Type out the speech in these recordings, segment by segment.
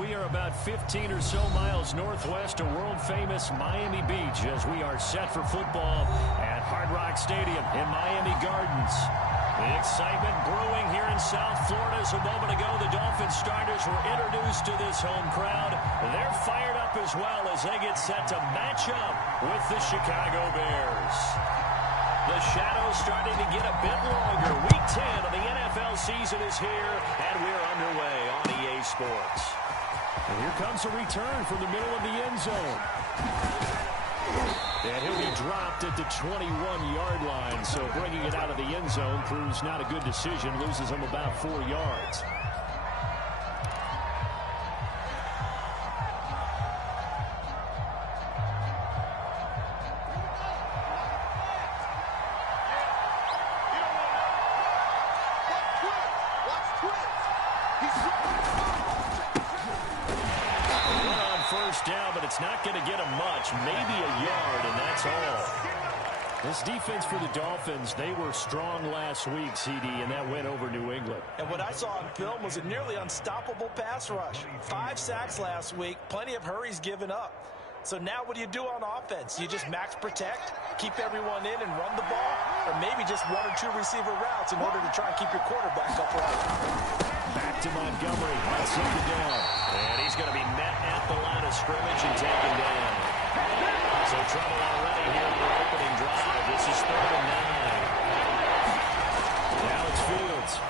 We are about 15 or so miles northwest of world-famous Miami Beach as we are set for football at Hard Rock Stadium in Miami Gardens. The excitement brewing here in South Florida as a moment ago the Dolphins starters were introduced to this home crowd. They're fired up as well as they get set to match up with the Chicago Bears. The shadows starting to get a bit longer. Week 10 of the NFL season is here, and we're underway on EA Sports. And here comes a return from the middle of the end zone. And he'll be dropped at the 21-yard line, so bringing it out of the end zone proves not a good decision, loses him about 4 yards. Down, but it's not going to get him much, maybe a yard, and that's all. This defense for the Dolphins, they were strong last week, CD, and that went over New England. And what I saw on film was a nearly unstoppable pass rush. 5 sacks last week, plenty of hurries given up. So now what do you do on offense? You just max protect, keep everyone in and run the ball, or maybe just 1 or 2 receiver routes in order to try and keep your quarterback upright. Back to Montgomery on second down. And he's going to be met at the line of scrimmage and taken down. So trouble already here in the opening drive. This is 3rd and 9. Now it's Fields.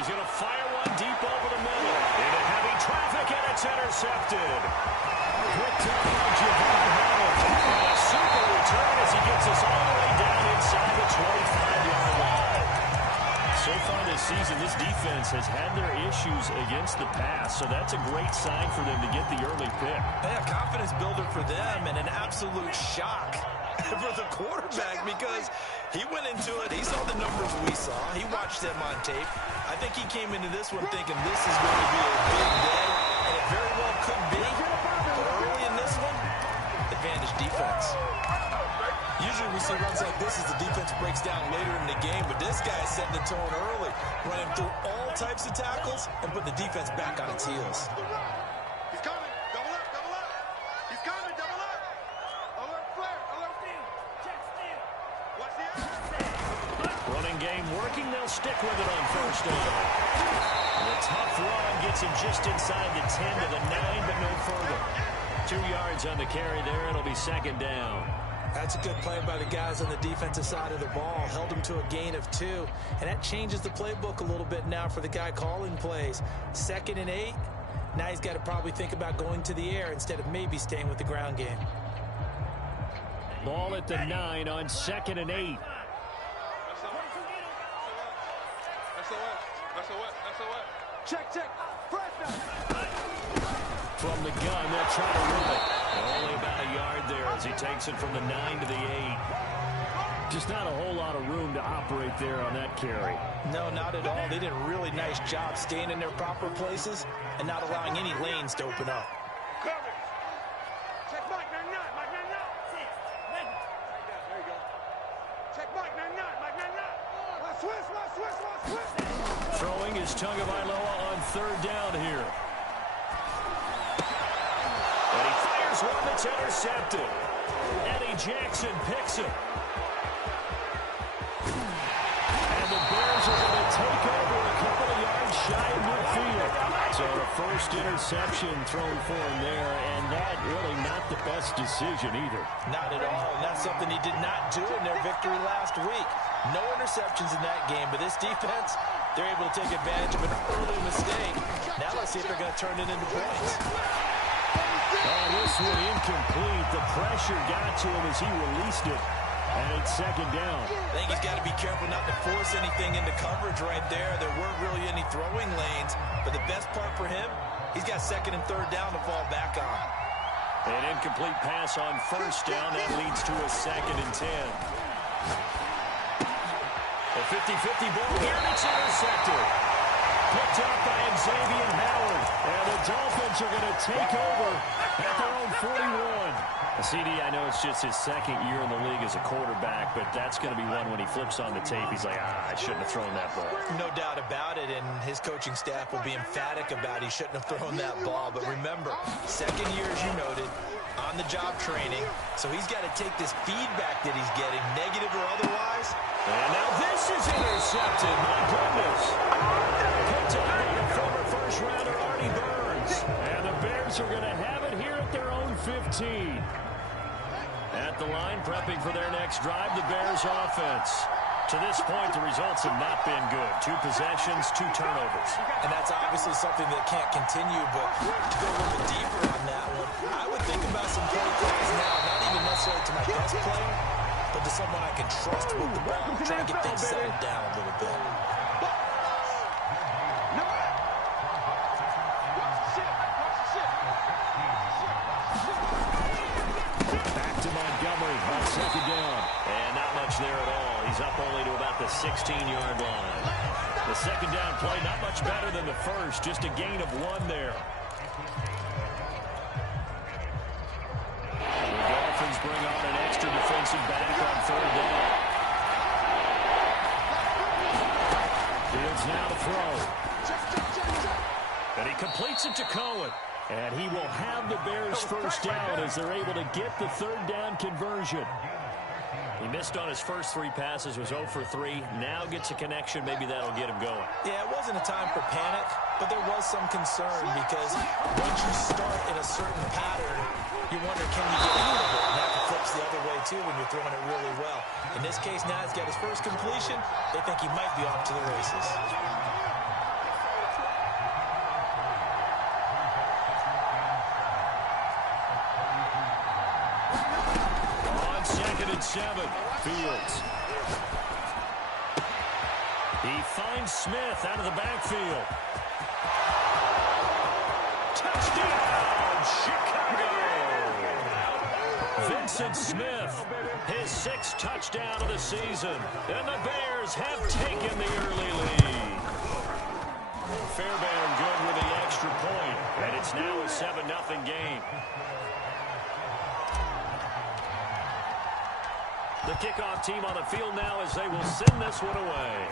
He's going to fire one deep over the middle. Into heavy traffic, and it's intercepted. Picked up by Javon Howard. And a super return as he gets us all the way down inside the 25-yard line. So far this season, this defense has had their issues against the pass, so that's a great sign for them to get the early pick. Yeah, confidence builder for them and an absolute shock for the quarterback because he went into it. He saw the numbers we saw. He watched them on tape. I think he came into this one thinking this is going to be a big day, and it very well could be. But early in this one, advantage defense. Usually we see runs like this as the defense breaks down later in the game, but this guy's setting the tone early, running through all types of tackles and putting the defense back on its heels. He's coming. Double up, double up. He's coming, double up. Alert flare, alert in. Check in. Watch the action. Running game working. They'll stick with it on first down. The tough run gets him just inside the 10 to the 9, but no further. 2 yards on the carry there. It'll be second down. That's a good play by the guys on the defensive side of the ball. Held him to a gain of 2. And that changes the playbook a little bit now for the guy calling plays. 2nd and 8. Now he's got to probably think about going to the air instead of maybe staying with the ground game. Ball at the 9 on 2nd and 8. Check, check. From the gun, they'll try to run it. Only about a yard there as he takes it from the 9 to the 8. Just not a whole lot of room to operate there on that carry. No, not at all. They did a really nice job staying in their proper places and not allowing any lanes to open up. Check Mike 99, Mike 99. There you go. Check Mike 99, Mike 99. Watch Swiss, watch Swiss, watch Swiss. Throwing is Tagovailoa on 3rd down here. And he fires one that's intercepted. Eddie Jackson picks it. And the Bears are going to take over a couple of yards shy of midfield. So the first interception thrown for him there, and that really not the best decision either. Not at all, and that's something he did not do in their victory last week. No interceptions in that game, but this defense, they're able to take advantage of an early mistake. Now let's see if they're going to turn it into points. Oh, this one incomplete. The pressure got to him as he released it. And it's 2nd down. I think he's got to be careful not to force anything into coverage right there. There weren't really any throwing lanes. But the best part for him, he's got 2nd and 3rd down to fall back on. An incomplete pass on 1st down. That leads to a 2nd and 10. A 50-50 ball here, and it's intercepted. Picked up by Xavier Howard. And the Dolphins are going to take over at their own 41. CD, I know it's just his second year in the league as a quarterback, but that's going to be one when he flips on the tape. He's like, I shouldn't have thrown that ball. No doubt about it, and his coaching staff will be emphatic about he shouldn't have thrown that ball. But remember, second year, as you noted, on-the-job training, so he's got to take this feedback that he's getting, negative or otherwise. And now this is intercepted. My goodness. Picked up by the former first-rounder, Artie Burns. And the Bears are going to have it here at their own 15. At the line, prepping for their next drive, the Bears offense. To this point, the results have not been good. 2 possessions, 2 turnovers. And that's obviously something that can't continue, but to go a little bit deeper on that one, I would think about some play calls now, not even necessarily to my best player, but to someone I can trust with the ball, try to get things settled down a little bit. Back to Montgomery on second down. And not much there at all. He's up only to about the 16-yard line. The second down play, not much better than the first, just a gain of 1 there. The Dolphins bring on an extra defensive back on third down. Fields now to throw. And he completes it to Cohen. And he will have the Bears first down as they're able to get the third down conversion. He missed on his first 3 passes, was 0 for 3. Now gets a connection. Maybe that'll get him going. Yeah, it wasn't a time for panic, but there was some concern because once you start in a certain pattern, you wonder, can you get out of it? And that flips the other way, too, when you're throwing it really well. In this case, now he's got his first completion. They think he might be off to the races. On 2nd and 7, Fields. He finds Smith out of the backfield. Touchdown, Chicago! Vincent Smith, his 6th touchdown of the season. And the Bears have taken the early lead. Fairbairn good with the extra point. And it's now a 7-0 game. The kickoff team on the field now as they will send this one away.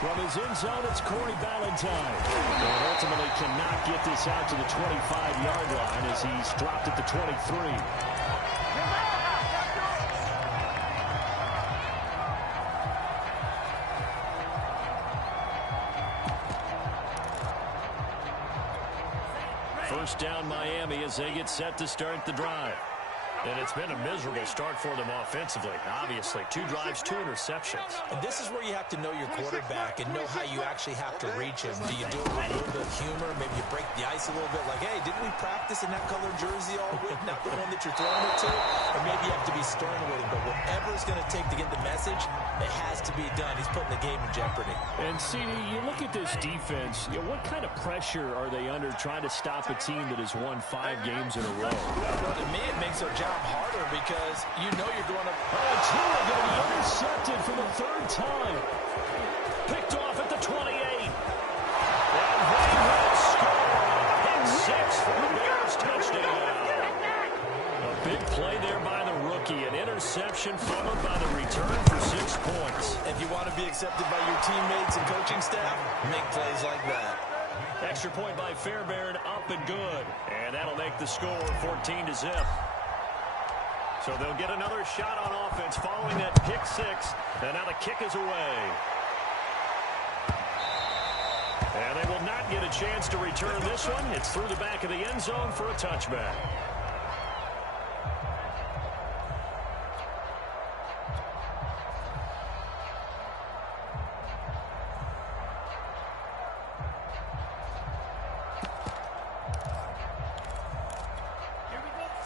From his end zone, it's Corey Ballantyne. And ultimately cannot get this out to the 25-yard line as he's dropped at the 23. First down Miami as they get set to start the drive. And it's been a miserable start for them offensively. Obviously, 2 drives, 2 interceptions. And this is where you have to know your quarterback and know how you actually have to reach him. Do you do it with a little bit of humor? Maybe you break the ice a little bit like, hey, didn't we practice in that colored jersey all week? Not the one that you're throwing it to. Or maybe you have to be stern with him. But whatever it's going to take to get the message, it has to be done. He's putting the game in jeopardy. And, CD, you look at this defense, what kind of pressure are they under trying to stop a team that has won 5 games in a row? Well, to me, it makes their job harder because you know you're going to... Oh, Tua going to be intercepted for the 3rd time. Picked off at the 28. And they will score. Hit 6 for the Bears touchdown. A big play there by the rookie. An interception followed by the return for 6 points. If you want to be accepted by your teammates and coaching staff, make plays like that. Extra point by Fairbairn, up and good. And that'll make the score 14-0. So they'll get another shot on offense following that pick 6. And now the kick is away. And they will not get a chance to return this one. It's through the back of the end zone for a touchback.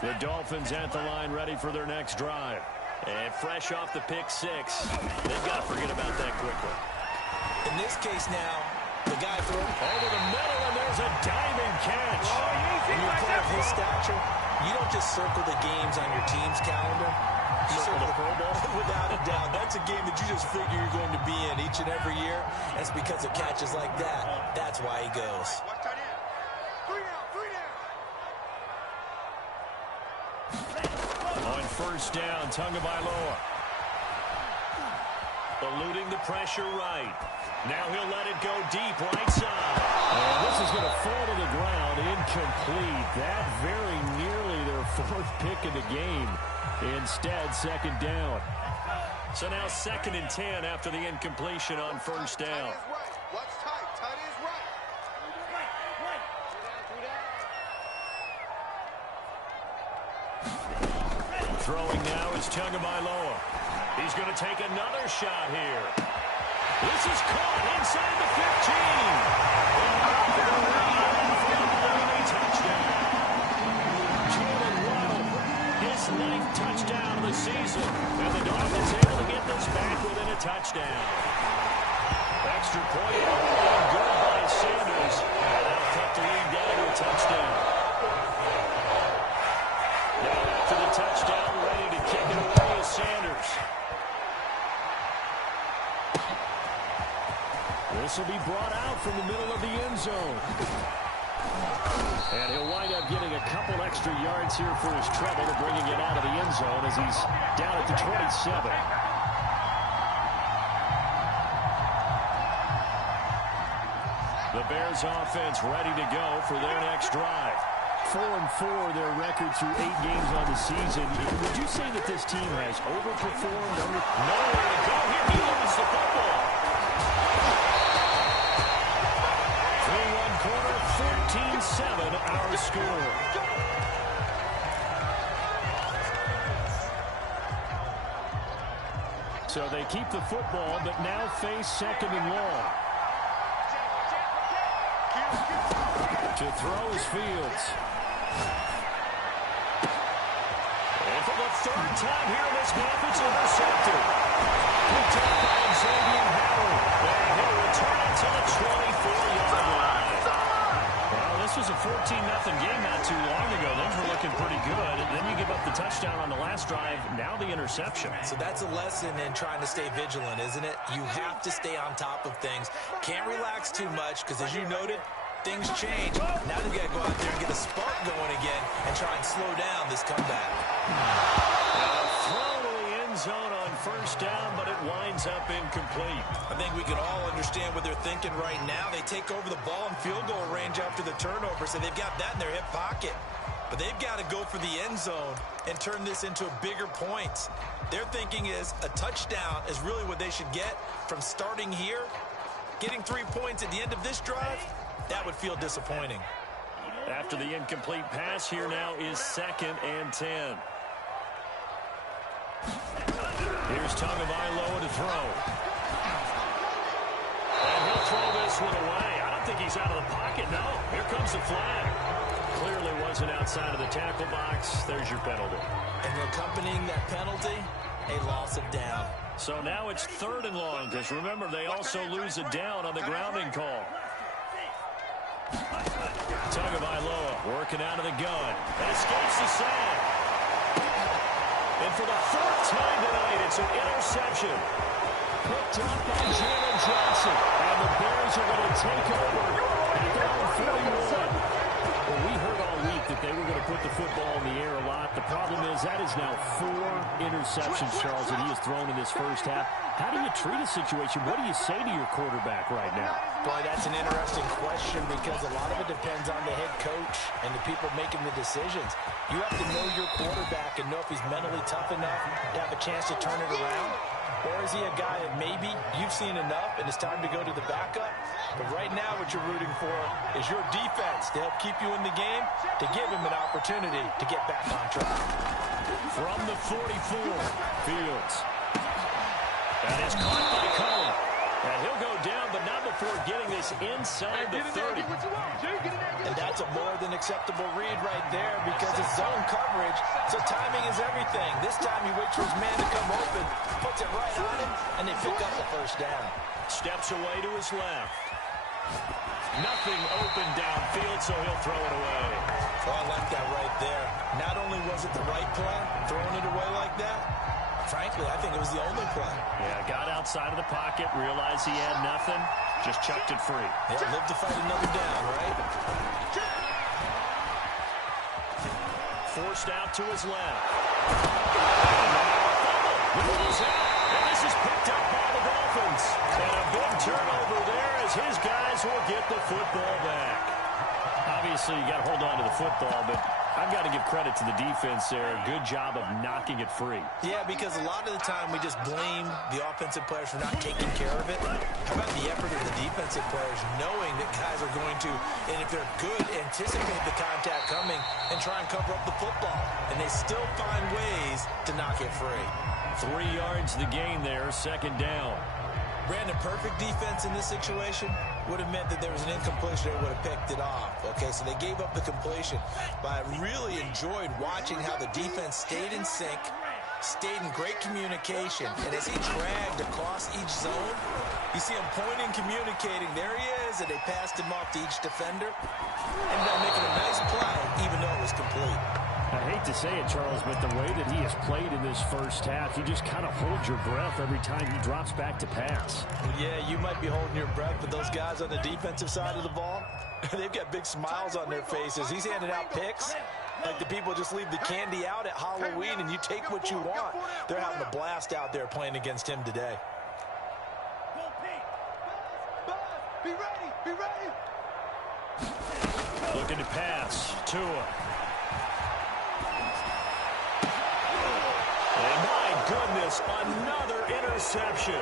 The Dolphins at the line ready for their next drive. And fresh off the pick 6, they've got to forget about that quickly. In this case now, the guy threw over the middle, and there's a diving catch. When you're playing of his stature, you don't just circle the games on your team's calendar. You circle the Pro Bowl. Without a doubt. That's a game that you just figure you're going to be in each and every year. And it's because of catches like that. That's why he goes. Watch tight end. Three down. On first down, Tagovailoa. Eluding the pressure right. Now he'll let it go deep right side. And this is going to fall to the ground, incomplete. That very nearly their fourth pick of the game. Instead, second down. So now 2nd and 10 after the incompletion on first down. Tight is right. Watch tight. Tight is right. Throwing now is Tagovailoa. He's going to take another shot here. This is caught inside the 15. And his 9th touchdown of the season. And the Dolphins able to get this back within a touchdown. Extra point, good by Sanders. And that'll cut the lead down to a touchdown. Now after the touchdown, ready to kick it away is Sanders. This will be brought out from the middle of the end zone. And he'll wind up getting a couple extra yards here for his trouble and bringing it out of the end zone as he's down at the 27. The Bears offense ready to go for their next drive. 4-4 their record through 8 games on the season. Would you say that this team has overperformed? Nowhere to go here. He loses the football. 3-1 quarter, 14-7 our score. So they keep the football, but now face 2nd and long. To throw is Fields. And for the 3rd time here in this half, it's intercepted. Picked up by Xavier Howard. And he'll return it to the 24-yard line. Well, this was a 14-0 game not too long ago. Things were looking pretty good. And then you give up the touchdown on the last drive. Now the interception. So that's a lesson in trying to stay vigilant, isn't it? You have to stay on top of things. Can't relax too much because, as you noted, things change. Now they've got to go out there and get a spark going again and try and slow down this comeback. Throw to the end zone on first down, but it winds up incomplete. I think we can all understand what they're thinking right now. They take over the ball in field goal range after the turnover, so they've got that in their hip pocket. But they've got to go for the end zone and turn this into bigger points. Their thinking is a touchdown is really what they should get from starting here. Getting 3 points at the end of this drive, that would feel disappointing. After the incomplete pass, here now is 2nd and 10. Here's Tagovailoa to throw. And he'll throw this one away. I don't think he's out of the pocket, no. Here comes the flag. Clearly wasn't outside of the tackle box. There's your penalty. And accompanying that penalty, a loss of down. So now it's 3rd and long, because remember, they also lose a down on the grounding call. Tagovailoa working out of the gun. And escapes the sack. And for the 4th time tonight, it's an interception. Picked up by Jalen Johnson. And the Bears are going to take over at their own 41. Well, we heard all week that they were going to put the football in the air a lot. The problem is that is now 4 interceptions, Charles, that he has thrown in this first half. How do you treat a situation? What do you say to your quarterback right now? Boy, that's an interesting question because a lot of it depends on the head coach and the people making the decisions. You have to know your quarterback and know if he's mentally tough enough to have a chance to turn it around. Or is he a guy that maybe you've seen enough and it's time to go to the backup? But right now what you're rooting for is your defense to help keep you in the game, to give him an opportunity to get back on track. From the 44, Fields. That is caught by Cohen. And he'll go down, but not before getting this inside the 30. And that's a more than acceptable read right there because it's zone coverage, so timing is everything. This time he waits for his man to come open, puts it right on him, and they pick up the first down. Steps away to his left. Nothing open downfield, so he'll throw it away. Oh, I like that right there. Not only was it the right play, throwing it away like that, frankly, exactly. I think it was the only play. Yeah, got outside of the pocket, realized he had nothing, just chucked it free. Yeah, live to fight another down, right? Forced out to his left. Rolls out, and this is picked up by the Dolphins. And a big turnover there as his guys will get the football back. Obviously, you got to hold on to the football, but I've got to give credit to the defense there. Good job of knocking it free. Yeah, because a lot of the time we just blame the offensive players for not taking care of it. How about the effort of the defensive players knowing that guys are going to, and if they're good, anticipate the contact coming and try and cover up the football. And they still find ways to knock it free. 3 yards the gain there, second down. Brandon, perfect defense in this situation would have meant that there was an incompletion. They would have picked it off. Okay, so they gave up the completion. But I really enjoyed watching how the defense stayed in sync, stayed in great communication. And as he dragged across each zone, you see him pointing, communicating. There he is, and they passed him off to each defender. Ended up making a nice play, even though it was complete. I hate to say it, Charles, but the way that he has played in this first half, you just kind of hold your breath every time he drops back to pass. Yeah, you might be holding your breath, but those guys on the defensive side of the ball, they've got big smiles on their faces. He's handing out picks like the people just leave the candy out at Halloween and you take what you want. They're having a blast out there playing against him today. Be ready, be ready. Looking to pass. Tua. And my goodness, another interception.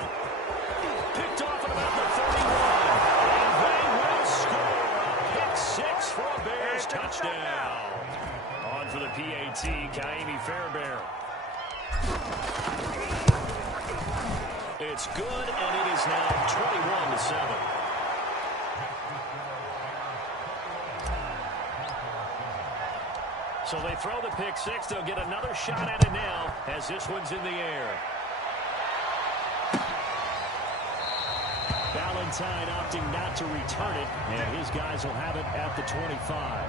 Picked off at about the 31. And they will score. Pick 6 for a Bears touchdown. On for the PAT, Kaimi Fairbairn. It's good, and it is now 21-7. So they throw the pick 6. They'll get another shot at it now as this one's in the air. Valentine opting not to return it, and his guys will have it at the 25.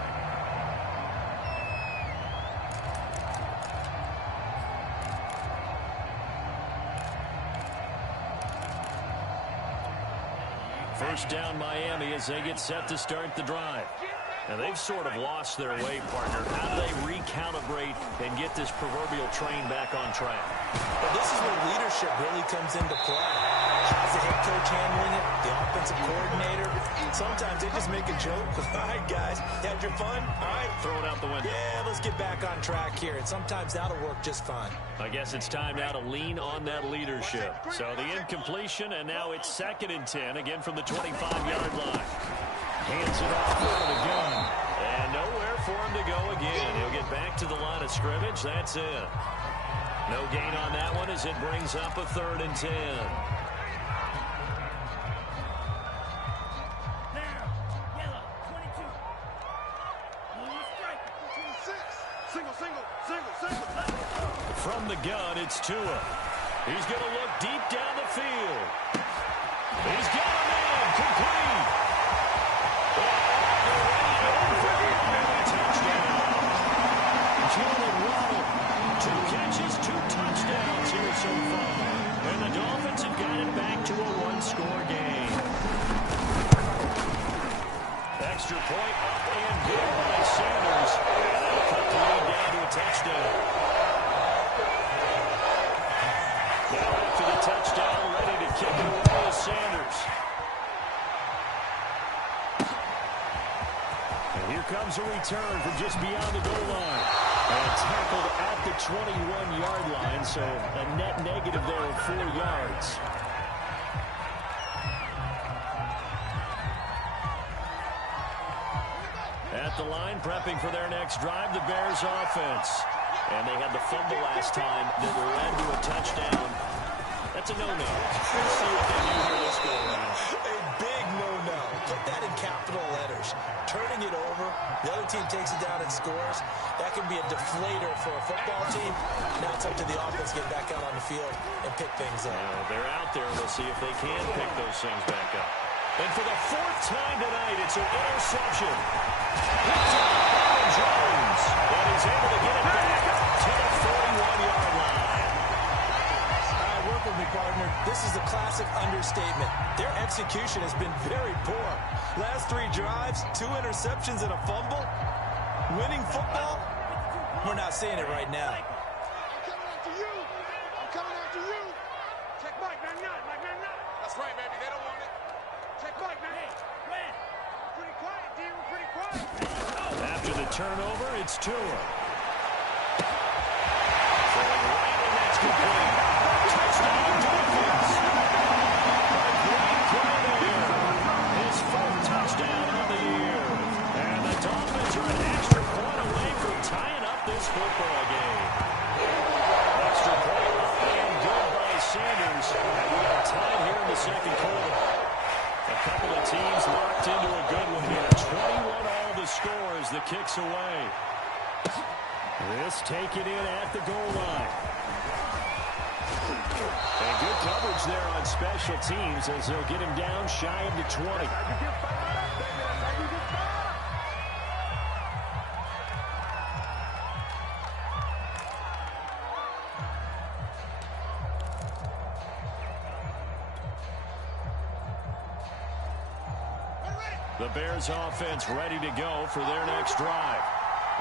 First down Miami as they get set to start the drive. Now, they've sort of lost their way, partner. How do they recalibrate and get this proverbial train back on track? Well, this is where leadership really comes into play. How's the head coach handling it? The offensive coordinator? Sometimes they just make a joke. All right, guys, you had your fun? All right. Throw it out the window. Yeah, let's get back on track here. And sometimes that'll work just fine. I guess it's time now to lean on that leadership. So the incompletion, and now it's 2nd and 10, again from the 25-yard line. Hands it off for the gun. And nowhere for him to go again. He'll get back to the line of scrimmage. That's it. No gain on that one as it brings up a 3rd and 10. From the gun, it's Tua. He's going to look deep down the field. He's got a man complete. Jalen Waddle, 2 catches, 2 touchdowns here so far. And the Dolphins have got it back to a 1-score game. Extra point up and good by Sanders. And that'll cut the lead down to a touchdown. Now after the touchdown, ready to kick it away is Sanders. And here comes a return from just beyond the goal line. And tackled at the 21-yard line, so a net negative there of 4 yards. At the line, prepping for their next drive, the Bears offense. And they had the fumble last time that led to a touchdown. That's a no-no. Let's see what they do here this go around. A big no-no. Put that in capital letters. Turning it over, the other team takes it down and scores. That can be a deflator for a football team. Now it's up to the offense to get back out on the field and pick things up. They're out there. We'll see if they can pick those things back up. And for the 4th time tonight, it's an interception. Picked up by Jones. But he's able to get it back to the 41-yard line. This is a classic understatement. Their execution has been very poor. Last 3 drives, 2 interceptions and a fumble. Winning football? We're not seeing it right now. I'm coming after you. I'm coming after you. Check Mike, man, not. That's right, baby. They don't want it. Check Mike, man. Hey, Red. Pretty quiet, D. We're pretty quiet. After the turnover, it's Tua. Throwing right, and that's complete. Touchdown, Dolphins. A great play there. His 4th touchdown of the year. And the Dolphins are an extra point away from tying up this football game. Extra point and good by Sanders. And we are tied here in the second quarter. A couple of teams locked into a good one here. 21 all the score as the kick's away. This taken in at the goal line. And good coverage there on special teams as they'll get him down shy of the 20. The Bears offense ready to go for their next drive.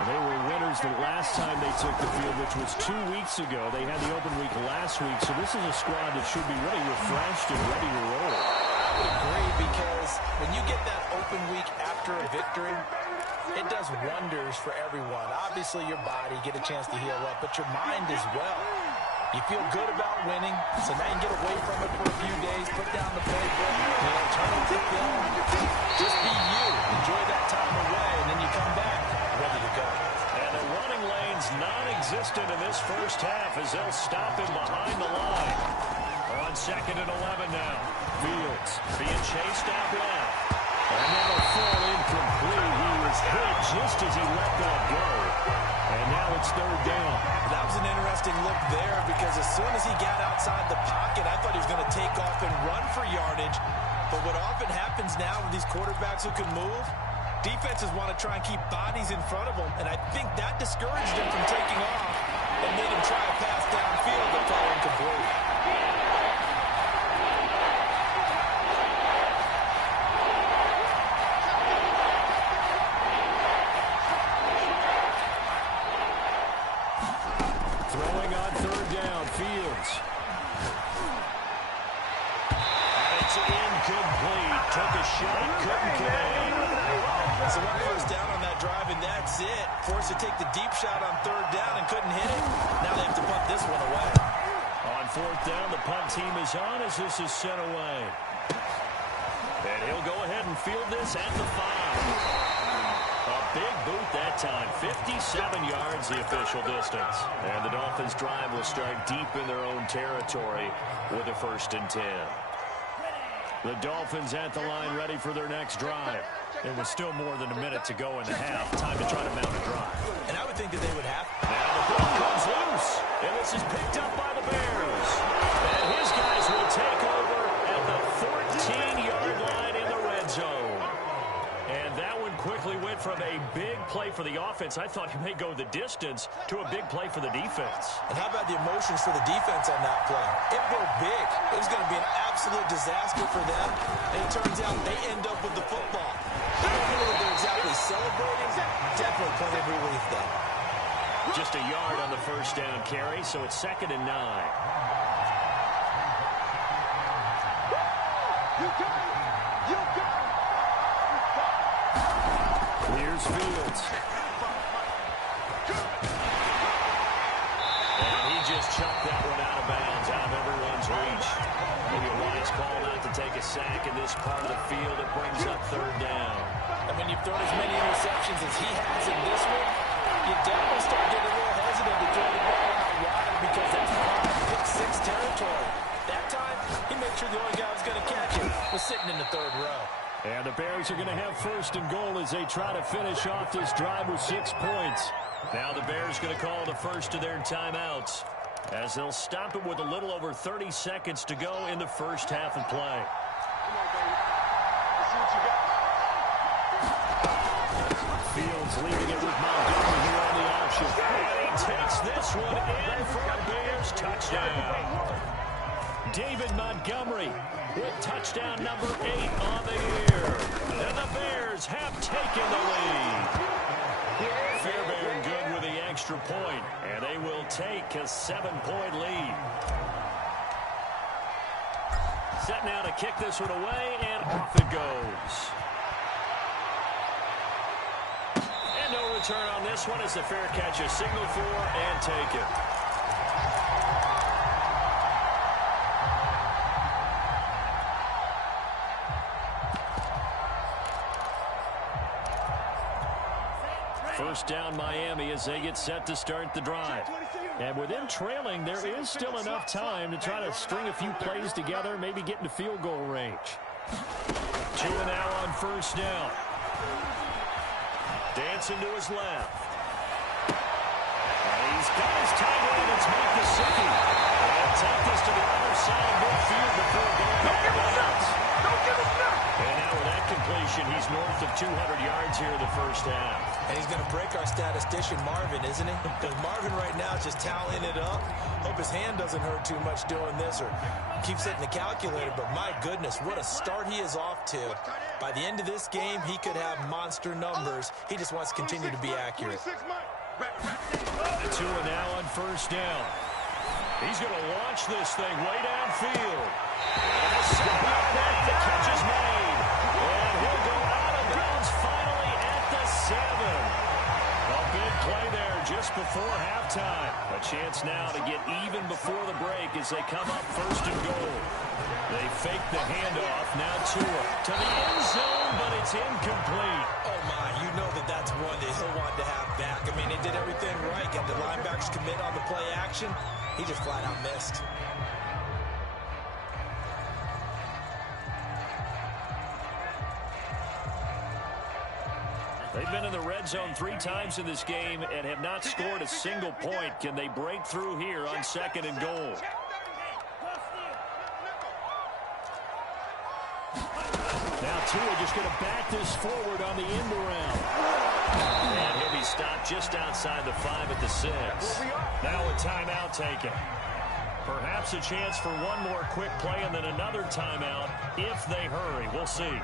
They were winners the last time they took the field, which was 2 weeks ago. They had the open week last week, so this is a squad that should be really refreshed and ready to roll. I would agree, because when you get that open week after a victory, it does wonders for everyone. Obviously, your body, get a chance to heal up, but your mind as well. You feel good about winning, so now you can get away from it for a few days, put down the playbook, turn up the film, just be you. Enjoy that time away, and then you come back ready to go. And the running lane's non-existent in this first half as they'll stop him behind the line. On 2nd and 11 now. Fields being chased out left. And then a full incomplete. He was hit just as he let that go. And now it's 3rd down. That was an interesting look there, because as soon as he got outside the pocket, I thought he was going to take off and run for yardage. But what often happens now with these quarterbacks who can move, defenses want to try and keep bodies in front of them, and I think that discouraged him from taking off and made him try a pass downfield but fall incomplete. Throwing on 3rd down, Fields. And it's incomplete. Took a shot, couldn't connect. So 1 first down on that drive, and that's it. Forced to take the deep shot on 3rd down and couldn't hit it. Now they have to punt this one away. On 4th down, the punt team is on as this is sent away. And he'll go ahead and field this at the 5. A big boot that time. 57 yards the official distance. And the Dolphins drive will start deep in their own territory with a 1st and 10. The Dolphins at the line ready for their next drive. It was still more than a minute to go in the half. Time to try to mount a drive. And I would think that they would have. Now the ball comes loose. And this is picked up by the Bears. And his guys will take over at the 14-yard line in the red zone. And that one quickly went from a big play for the offense. I thought he may go the distance to a big play for the defense. And how about the emotions for the defense on that play? It broke big. It was going to be an absolute disaster for them. And it turns out they end up with the football. I don't know that they're exactly celebrating. Definitely plenty of relief, though. Just a yard on the first down carry, so it's 2nd and 9. You got it. You got it. Here's Fields. And he just chucked that one out of bounds, out of everyone's reach. Maybe a wise call not to take a sack in this part of the field. It brings up 3rd down. And when you've thrown as many interceptions as he has in this one, you definitely start getting a little hesitant to throw the ball out wide, because that's prime pick-6 territory. That time, he made sure the only guy who was going to catch him was sitting in the 3rd row. And the Bears are going to have 1st and goal as they try to finish off this drive with 6 points. Now the Bears going to call the first of their timeouts as they'll stop it with a little over 30 seconds to go in the first half of play. Come on, baby. Let's see what you got. Fields leaving it with Montgomery here on the option. And he takes this one in for a Bears touchdown. David Montgomery with touchdown number 8 on the year. And the Bears have taken the lead. Fairbairn good with the extra point, and they will take a 7-point lead. Set now to kick this one away, and off it goes. And no return on this one as the fair catch is signaled for and taken. First down Miami as they get set to start the drive. And with them trailing, there is still enough time to try to string a few plays together, maybe get into field goal range. Tua now on first down. Dancing to his left. And he's got his tight end. It's Mike Gesicki. And take this to the other side of midfield before going out of bounds. And now with that completion, he's north of 200 yards here in the first half. And he's going to break our statistician Marvin, isn't he? Because Marvin right now is just tallying it up. Hope his hand doesn't hurt too much doing this or keeps hitting the calculator. But my goodness, what a start he is off to. By the end of this game, he could have monster numbers. He just wants to continue to be accurate. The Tua now on first down. He's going to launch this thing way downfield. And a 7-yard the catch is made. And he'll go out of bounds finally at the 7. A big play there just before halftime. A chance now to get even before the break as they come up first and goal. They fake the handoff. Now Tua to the end zone, but it's incomplete. Oh, my. You know that's one that he'll want to have back. I mean, they did everything right. Got the linebackers commit on the play action. He just flat out missed. They've been in the red zone 3 times in this game and have not scored a single point. Can they break through here on second and goal? Now Tua just going to back this forward on the end around. And he'll be stopped just outside the 5 at the 6. Now a timeout taken. Perhaps a chance for one more quick play and then another timeout if they hurry. We'll see.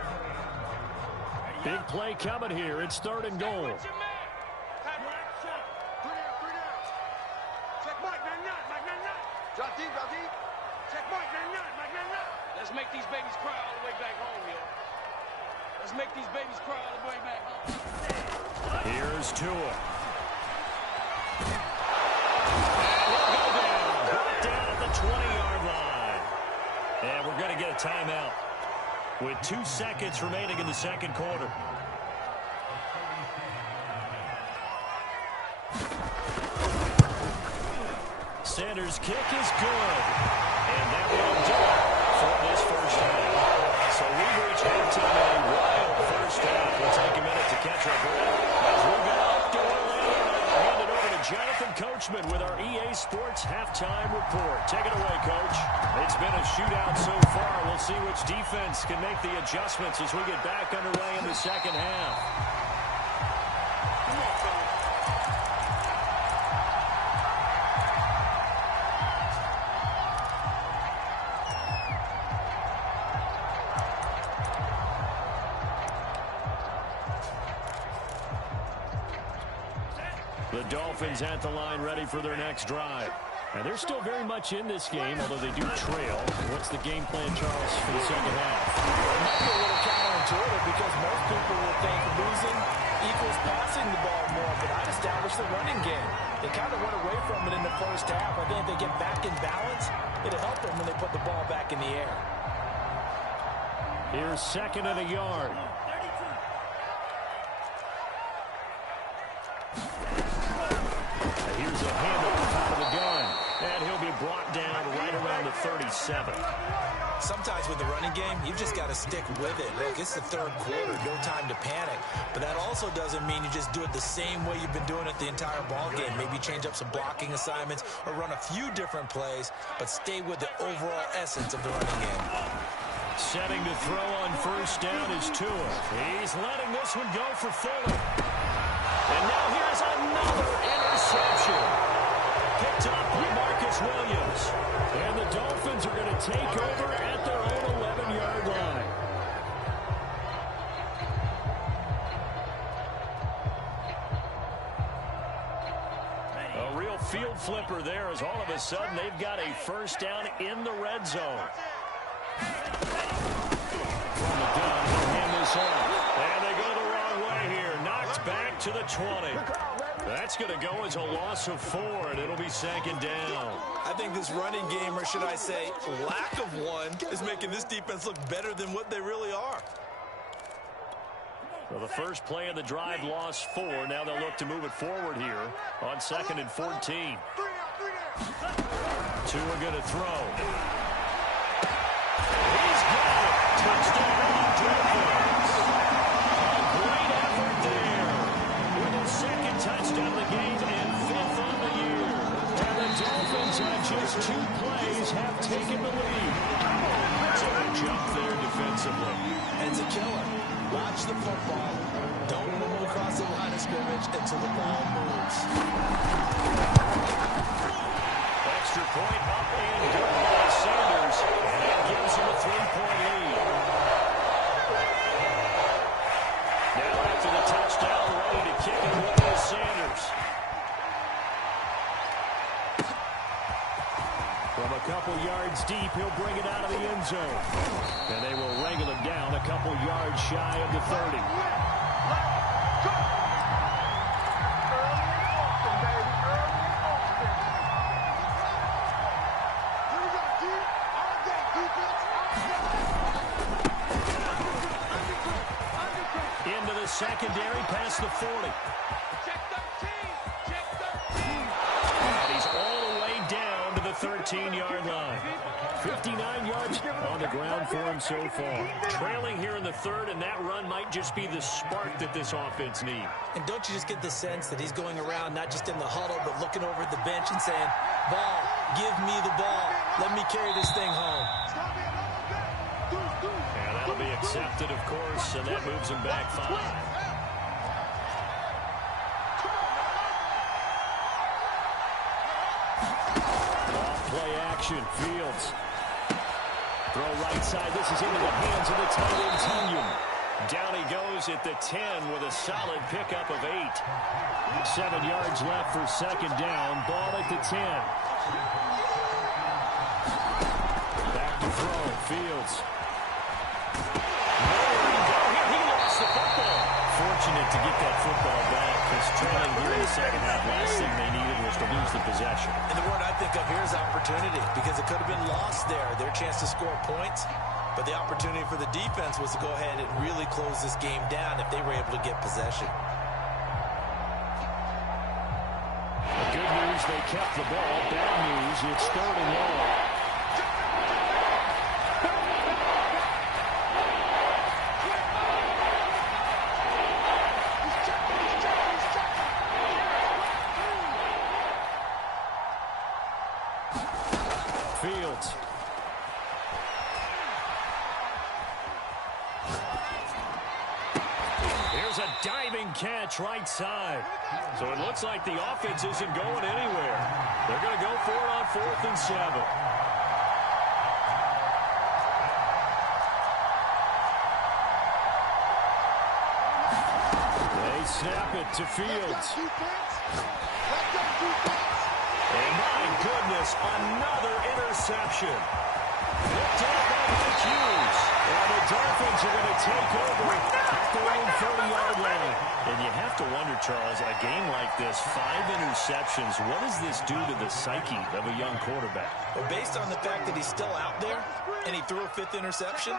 Big play coming here. It's third and goal. Check Mike, man, not. Drop deep. Check Mike, man, not. Let's make these babies cry all the way back home, yo. Let's make these babies cry all the way back home. Here's Tua. And he'll go down. Brought down at the 20-yard line. And we're going to get a timeout with 2 seconds remaining in the second quarter. Sanders' kick is good. And that will do it for this first half. So we've reached halftime in a wild first half. We'll take a minute to catch our breath as we go up to Orlando. Now hand it over to Jonathan Coachman with our EA Sports halftime report. Take it away, Coach. It's been a shootout so far. We'll see which defense can make the adjustments as we get back underway in the second half. The Dolphins at the line ready for their next drive. And they're still very much in this game, although they do trail. What's the game plan, Charles, for the second half? It might be a little counterintuitive because most people would think losing equals passing the ball more, but I'd establish the running game. They kind of went away from it in the first half. I think if they get back in balance, it'll help them when they put the ball back in the air. Here's second and a yard. Here's a handoff out of the gun. And he'll be brought down right around the 37. Sometimes with the running game, you've just got to stick with it. Look, it's the third quarter, no time to panic. But that also doesn't mean you just do it the same way you've been doing it the entire ball game. Maybe change up some blocking assignments or run a few different plays, but stay with the overall essence of the running game. Setting to throw on first down is Tua. He's letting this one go for Fuller. And now here's another interception. Picked up by Marcus Williams. And the Dolphins are going to take over at their own 11-yard line. A real field flipper there as all of a sudden they've got a first down in the red zone. From the gun, they'll hand this off. And they go the wrong way here. Knocked back to the 20. That's going to go as a loss of 4, and it'll be second down. I think this running game, or should I say lack of one, is making this defense look better than what they really are. Well, the first play of the drive lost 4. Now they'll look to move it forward here on 2nd and 14. Tua going to throw. He's got it. Touchdown, Dolphins. A great effort there. With his second touchdown of the game and 5th on the year. And the Dolphins on just 2 plays have taken the lead. So a jump there defensively. It's a killer. Watch the football. Don't move across the line of scrimmage until the ball moves. Extra point up and good by Sanders. And that gives him a 3-point lead. Now after the touchdown, ready to kick it away is Sanders. From a couple yards deep, he'll bring it out of the end zone. And they will wrangle him down a couple yards shy of the 30. Into the secondary, past the 40. Check 13. Check 13. And he's all the way down to the 13-yard line. 59 yards on the ground for him so far. Trailing here in the 3rd, and that run might just be the spark that this offense needs. And don't you just get the sense that he's going around not just in the huddle, but looking over at the bench and saying, ball, give me the ball. Let me carry this thing home. And that'll be accepted, of course, and that moves him back 5. Off-play action, Fields. Throw right side. This is into the hands of the tight end, Tunyon. Down he goes at the 10 with a solid pickup of 8. 7 yards left for second down. Ball at the 10. Back to throw. Fields. Nowhere to go here. He lost the football. Fortunate to get that football back because trailing here in the second half, last thing they needed was to lose the possession. And the word I think of here is opportunity, because it could have been lost there, their chance to score points. But the opportunity for the defense was to go ahead and really close this game down if they were able to get possession. The good news, they kept the ball. Bad news, it's 3rd and long. Fields. Here's a diving catch right side. So it looks like the offense isn't going anywhere. They're going to go for it on 4th and 7. They snap it to Fields. And my goodness, another interception. Picked up by Mike Hughes. And the Dolphins are going to take over at their own 30-yard line. And you have to wonder, Charles, a game like this, 5 interceptions, what does this do to the psyche of a young quarterback? Well, based on the fact that he's still out there and he threw a 5th interception,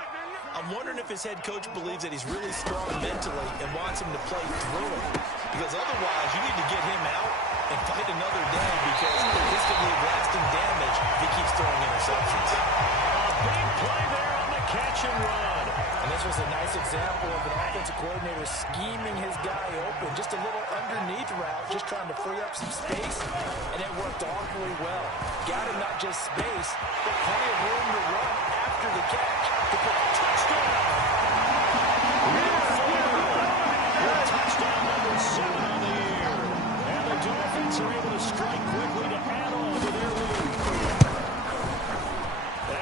I'm wondering if his head coach believes that he's really strong mentally and wants him to play through it. Because otherwise, you need to get him out and fight another day, because this could leave lasting damage if he keeps throwing interceptions. A big play there on the catch and run. And this was a nice example of an offensive coordinator scheming his guy open. Just a little underneath route, just trying to free up some space, and it worked awfully well. Got him not just space, but plenty of room to run after the catch to put a touchdown. Touchdown number 7 on the year. And the Dolphins are able to strike quickly to add on to their lead.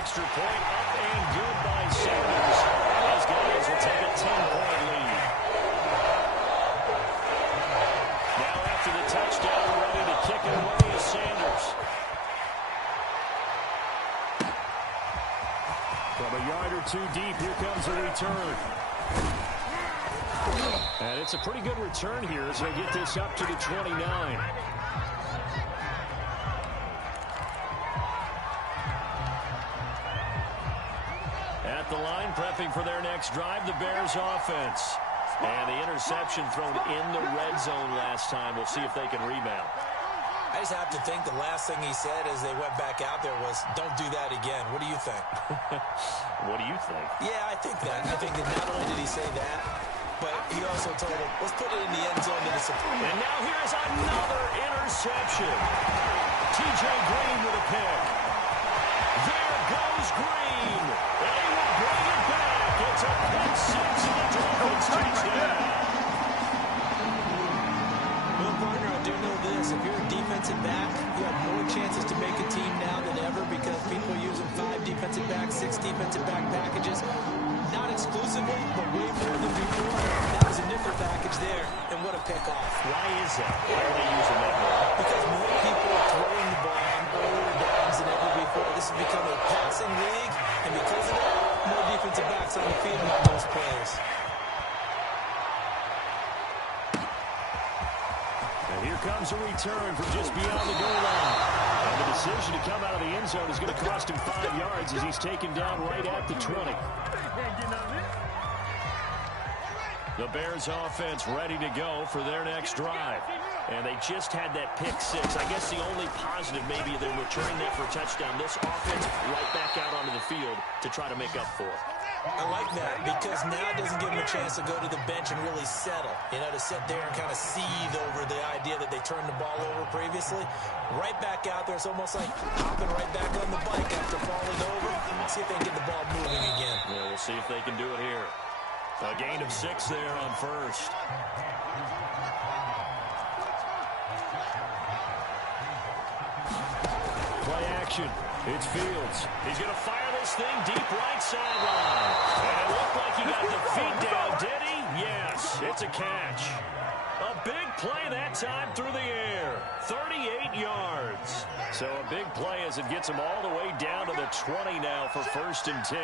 extra point up and good by Sanders. Those guys will take a 10-point lead. Now after the touchdown, ready to kick it away is Sanders. From a yard or two deep, here comes a return. And it's a pretty good return here as they get this up to the 29. At the line, prepping for their next drive, the Bears offense. And the interception thrown in the red zone last time. We'll see if they can rebound. I just have to think the last thing he said as they went back out there was, don't do that again. What do you think? What do you think? Yeah, I think that. I think that not only did he say that, but he also told him, let's put it in the end zone to disappoint. And now here's another interception. T.J. Green with a pick. There goes Green. They will bring it back. It's a pick six and the Dolphins touchdown. Well, partner, I do know this. If you're a defensive back, you have more chances to make a team now than ever because people are using 5 defensive backs, 6 defensive back packages. Not exclusively, but way more than before. That was a nickel package there, and what a pickoff. Why is that? Why are they using that more? Because more people are throwing the ball on earlier downs than ever before. This has become a passing league, and because of that, more defensive backs on the field on those plays. And here comes a return from just beyond the goal line. And the decision to come out of the end zone is going to cost him 5 yards as he's taken down right at the 20. The Bears offense ready to go for their next drive. And they just had that pick six. I guess the only positive maybe they're returning that for a touchdown. This offense right back out onto the field to try to make up for it. I like that because now it doesn't give them a chance to go to the bench and really settle. You know, to sit there and kind of seethe over the idea that they turned the ball over previously. Right back out there. It's almost like hopping right back on the bike after falling over. See if they can get the ball moving again. Yeah, we'll see if they can do it here. A gain of 6 there on first. Play action. It's Fields. He's going to fire this thing deep right sideline. And it looked like he got the feet down, did he? Yes, it's a catch. A big play that time through the air. 38 yards. So a big play as it gets him all the way down to the 20 now for 1st and 10.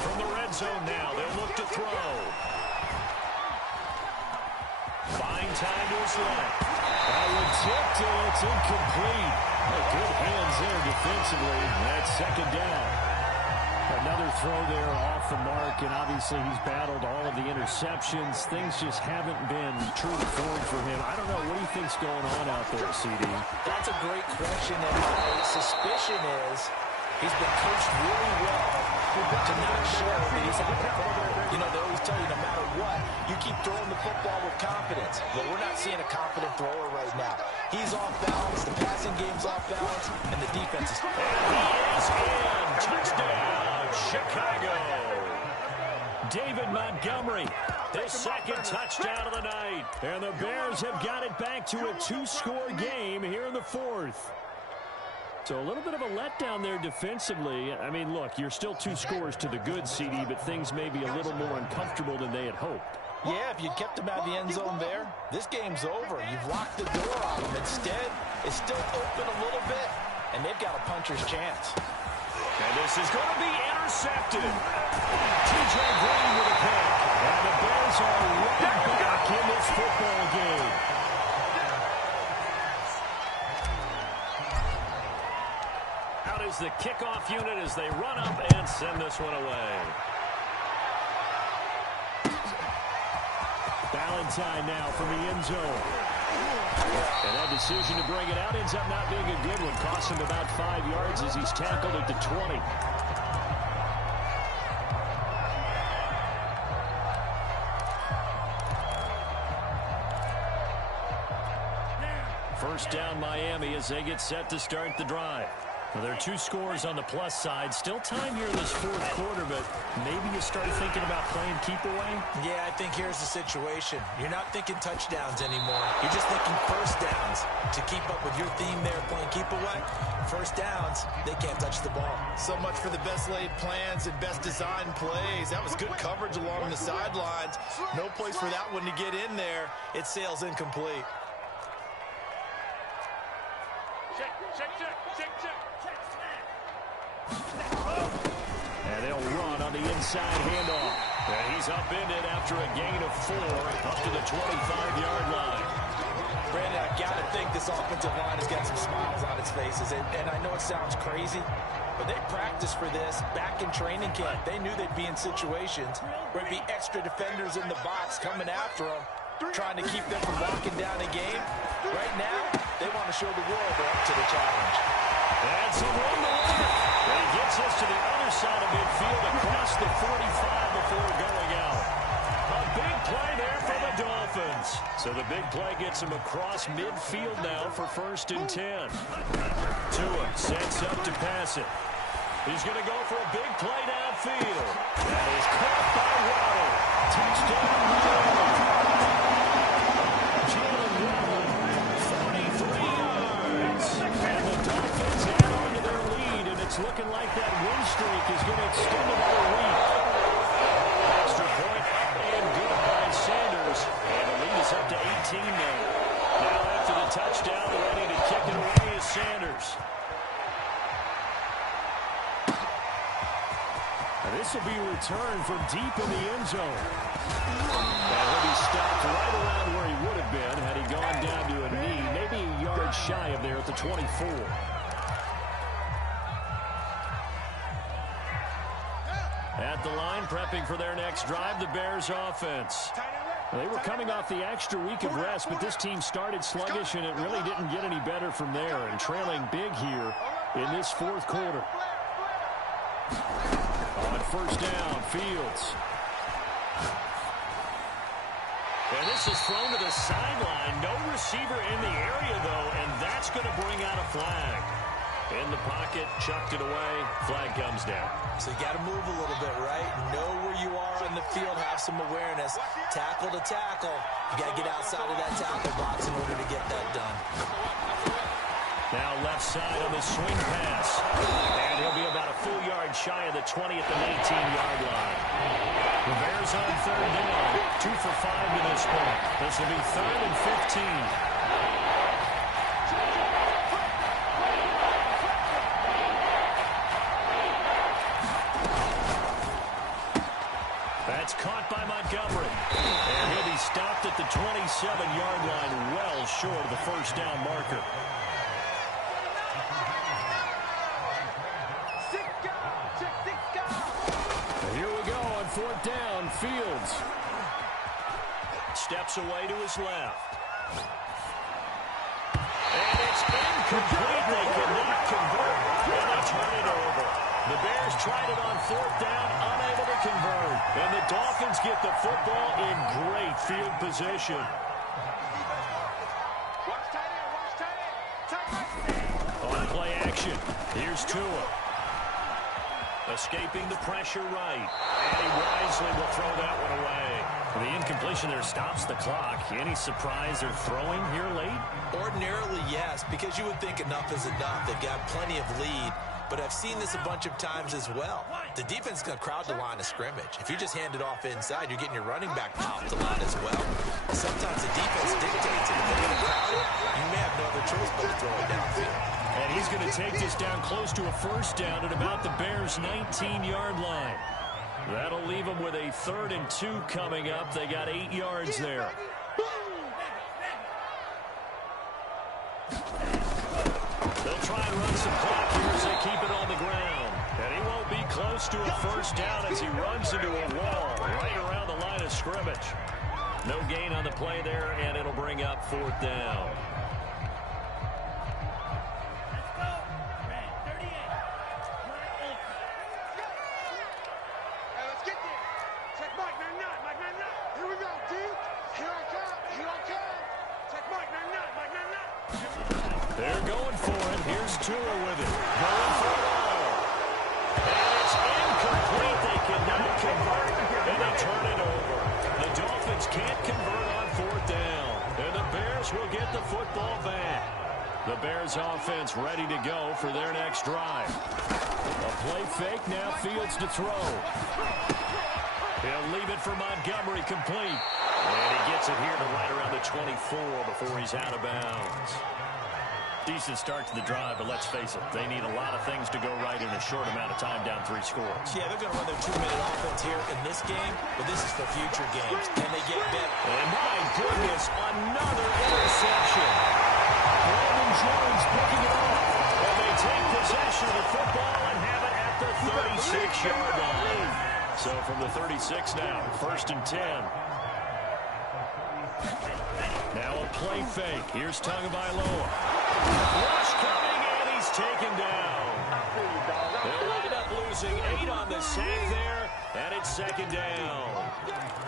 From the red zone now, they'll look to throw. Fine time to his left. That one tipped and it's incomplete. Good hands there defensively. That's 2nd down. Another throw there off the mark, and obviously he's battled all of the interceptions. Things just haven't been true to form for him. I don't know. What do you think's going on out there, CD? That's a great question, and my suspicion is he's been coached really well to not show that he's having a problem. You know, they always tell you no matter what, you keep throwing the football with confidence. Well, we're not seeing a confident thrower right now. He's off balance, the passing game's off balance, and the defense is... And he is in. Touchdown, Chicago. David Montgomery, his 2nd touchdown of the night. And the Bears have got it back to a 2-score game here in the 4th. So a little bit of a letdown there defensively. I mean, look, you're still 2 scores to the good, CD, but things may be a little more uncomfortable than they had hoped. Yeah, if you'd kept him out of the end zone there, this game's over. You've locked the door on him. Instead, it's still open a little bit, and they've got a puncher's chance. And this is going to be intercepted. T.J. Green with a pick. And the Bears are right back in this football game. Out is the kickoff unit as they run up and send this one away. Valentine now from the end zone. And that decision to bring it out ends up not being a good one. Costs him about 5 yards as he's tackled at the 20. First down Miami as they get set to start the drive. Well, there are two scores on the plus side. Still time here in this fourth quarter, but maybe you start thinking about playing keep away? Yeah, I think here's the situation. You're not thinking touchdowns anymore. You're just thinking first downs. To keep up with your theme there, playing keep away, first downs, they can't touch the ball. So much for the best laid plans and best design plays. That was good coverage along the sidelines. No place for that one to get in there. It sails incomplete. And they'll run on the inside handoff. And he's upended after a gain of 4 up to the 25-yard line. Brandon, I got to think this offensive line has got some smiles on its faces. And I know it sounds crazy, but they practiced for this back in training camp. They knew they'd be in situations where it'd be extra defenders in the box coming after them, trying to keep them from locking down a game. Right now, they want to show the world they're up to the challenge. And some room to run. And he gets us to the other side of midfield across the 45 before going out. A big play there for the Dolphins. So the big play gets him across midfield now for 1st and 10. Tua sets up to pass it. He's going to go for a big play downfield. That is caught by Waddle. Touchdown, Jalen Waddle, 43 yards. And the Dolphins add on to their lead, and it's looking like that win streak is going to extend another week. Extra point up and good by Sanders. And the lead is up to 18 now. Now after the touchdown, ready to kick it away is Sanders. This will be returned from deep in the end zone. And he'll be stopped right around where he would have been had he gone down to a knee, maybe a yard shy of there at the 24. At the line, prepping for their next drive, the Bears offense. They were coming off the extra week of rest, but this team started sluggish, and it really didn't get any better from there, and trailing big here in this fourth quarter. On 1st down, Fields. And this is thrown to the sideline. No receiver in the area, though, and that's going to bring out a flag. In the pocket, chucked it away. Flag comes down. So you got to move a little bit, right? Know where you are on the field, have some awareness. Tackle to tackle. You got to get outside of that tackle box in order to get that done. Now left side on the swing pass. And he'll be about a full yard shy of the 20 at the 19-yard line. The Bears on 3rd down. 2 for 5 to this point. This will be 3rd and 15. That's caught by Montgomery. And he'll be stopped at the 27-yard line, well short of the 1st down marker. Here we go on 4th down. Fields steps away to his left. And it's incomplete. They cannot convert. And they turn it over. The Bears tried it on 4th down, unable to convert. And the Dolphins get the football in great field position. On play action, here's Tua. Escaping the pressure right. And he wisely will throw that one away. The incompletion there stops the clock. Any surprise they're throwing here late? Ordinarily, yes, because you would think enough is enough. They've got plenty of lead. But I've seen this a bunch of times as well. The defense is going to crowd the line of scrimmage. If you just hand it off inside, you're getting your running back popped a lot as well. Sometimes the defense dictates it. If they're going to crowd it, you may have no other choice but to throw it downfield. And he's going to take this down close to a 1st down at about the Bears' 19-yard line. That'll leave them with a 3rd and 2 coming up. They got 8 yards there. They'll try and run some clock here as they keep it on the ground. And he won't be close to a 1st down as he runs into a wall right around the line of scrimmage. No gain on the play there, and it'll bring up 4th down. They're going for it. Here's Tua with it. Going for it all. And it's incomplete. They cannot convert, and they turn it over. The Dolphins can't convert on fourth down, and the Bears will get the football back. The Bears offense ready to go for their next drive. A play fake, now Fields to throw. He'll leave it for Montgomery complete. And he gets it here to right around the 24 before he's out of bounds. Decent start to the drive, but let's face it, they need a lot of things to go right in a short amount of time, down 3 scores. Yeah, they're going to run their 2-minute offense here in this game, but this is for future games. Can they get better? And my goodness, another interception. Brandon Jones picking it up. And they take possession of the football and have it at the 36-yard line. So from the 36 now, 1st and 10. Now a play fake. Here's Tagovailoa. Rush coming, and he's taken down. They'll end up losing 8 on the sack there, and it's 2nd down.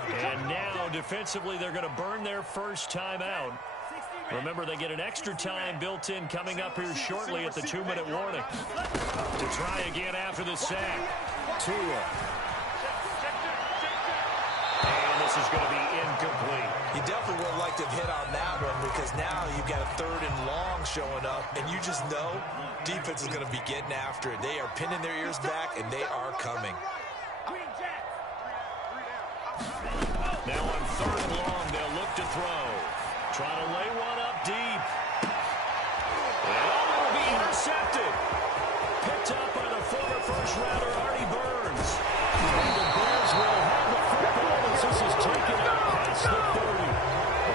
And now, defensively, they're going to burn their first timeout. Remember, they get an extra time built in coming up here shortly at the 2-minute warning. To try again after the sack. Tua. And this is going to be incomplete. You definitely would like to have hit on that one because now you've got a 3rd and long showing up, and you just know defense is going to be getting after it. They are pinning their ears back, and they are coming. Now on 3rd and long, they'll look to throw. Trying to lay one up deep. And will be intercepted. Picked up by the former first-rounder, Artie Burns. And the Bears will have the football as this is taken out past the 30.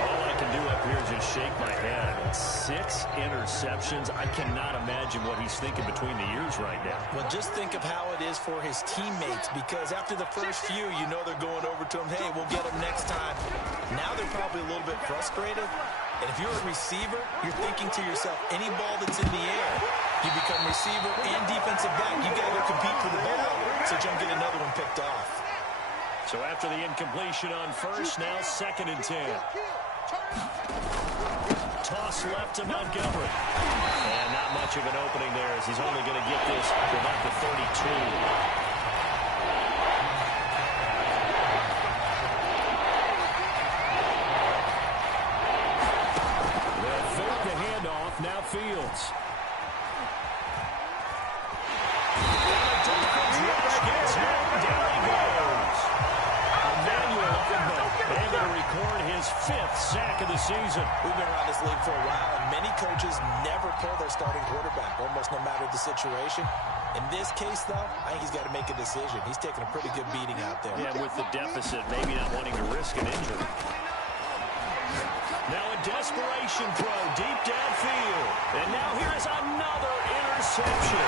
All I can do up here is just shake my head. 6 interceptions. I cannot imagine what he's thinking between the ears right now. Well, just think of how it is for his teammates, because after the first few, you know they're going over to him, hey, we'll get him next time. Now they're probably a little bit frustrated. And if you're a receiver, you're thinking to yourself, any ball that's in the air, you become receiver and defensive back. You got to go compete for the ball so you don't get another one picked off. So after the incompletion on 1st, now 2nd and 10. Toss left to Montgomery. And not much of an opening there as he's only going to get this to about the 32. Now Fields. And the Dolphins rush gets him. Down he goes. Emmanuel Ogba able to record his 5th sack of the season. We've been around this league for a while, and many coaches never pull their starting quarterback, almost no matter the situation. In this case, though, I think he's got to make a decision. He's taking a pretty good beating out there. Yeah, with the deficit, maybe not wanting to risk an injury. Now a desperation throw deep downfield. And now here is another interception.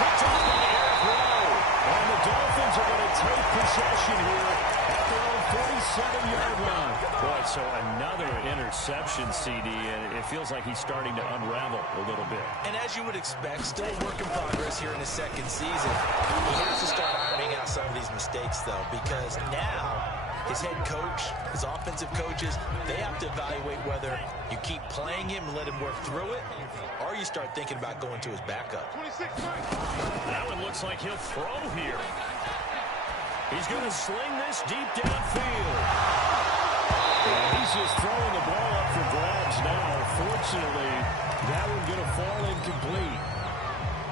Picked up by Eric Rowe. And the Dolphins are going to take possession here at their own 47-yard line. Boy, so another interception, CD, and it feels like he's starting to unravel a little bit. And as you would expect, still a work in progress here in his 2nd season. He has to start ironing out some of these mistakes, though, because now his head coach, his offensive coaches, they have to evaluate whether you keep playing him and let him work through it, or you start thinking about going to his backup. That one looks like he'll throw here. He's going to sling this deep downfield. And he's just throwing the ball up for grabs now. Fortunately, that one going to fall incomplete.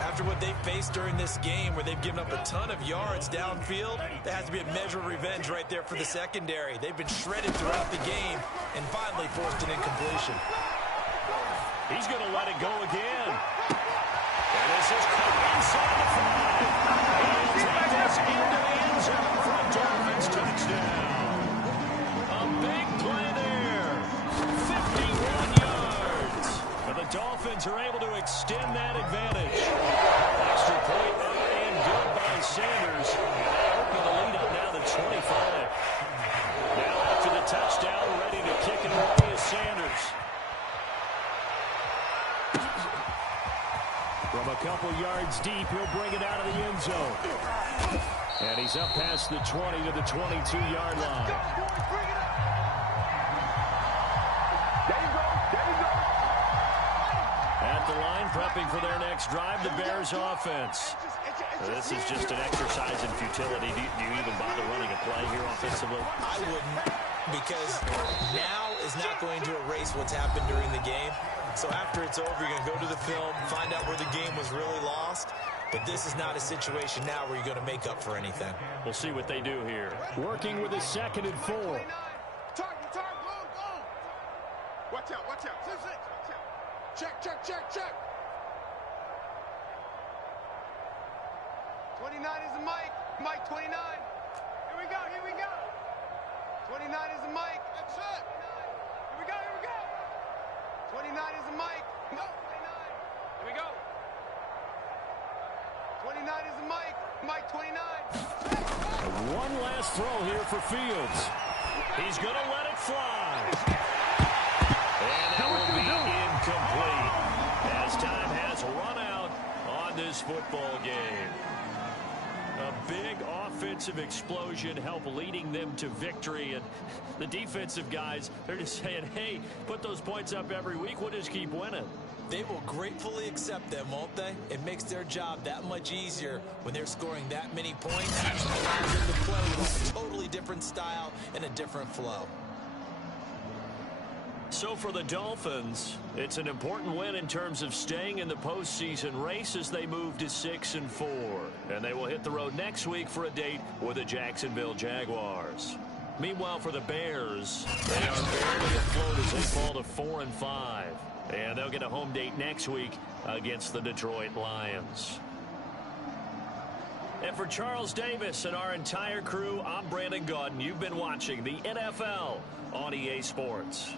After what they faced during this game where they've given up a ton of yards downfield, there has to be a measure of revenge right there for the secondary. They've been shredded throughout the game and finally forced an incompletion. He's going to let it go again. And this is caught inside the 5. He'll take this into the end zone for a Dolphins touchdown. A big play there. 51 yards. And the Dolphins are able to extend that advantage. Extra point and good by Sanders. And they open the lead up now to 25. Now after the touchdown, ready to kick it away is Sanders. From a couple yards deep, he'll bring it out of the end zone. And he's up past the 20 to the 22-yard line. the line, prepping for their next drive, the Bears offense. This is just an exercise in futility. Do you even bother running a play here offensively? I wouldn't, because now is not going to erase what's happened during the game. So after it's over, you're going to go to the film, find out where the game was really lost. But this is not a situation now where you're going to make up for anything. We'll see what they do here. Working with a 2nd and 4. Target, go. Watch out. Check. 29 is the Mike. Mike 29. Here we go. 29 is the Mike. That's it. Here we go. 29 is the Mike. No. 29. Here we go. 29 is the Mike. Mike 29. One last throw here for Fields. He's going to let it fly. And that will be incomplete as time has run out on this football game. A big offensive explosion helped leading them to victory. And the defensive guys, they're just saying, hey, put those points up every week. We'll just keep winning. They will gratefully accept them, won't they? It makes their job that much easier when they're scoring that many points. It allows them to play with a totally different style and a different flow. So for the Dolphins, it's an important win in terms of staying in the postseason race as they move to 6 and 4. And they will hit the road next week for a date with the Jacksonville Jaguars. Meanwhile, for the Bears, they are barely afloat as they fall to 4 and 5. And they'll get a home date next week against the Detroit Lions. And for Charles Davis and our entire crew, I'm Brandon Gaudin. You've been watching the NFL on EA Sports.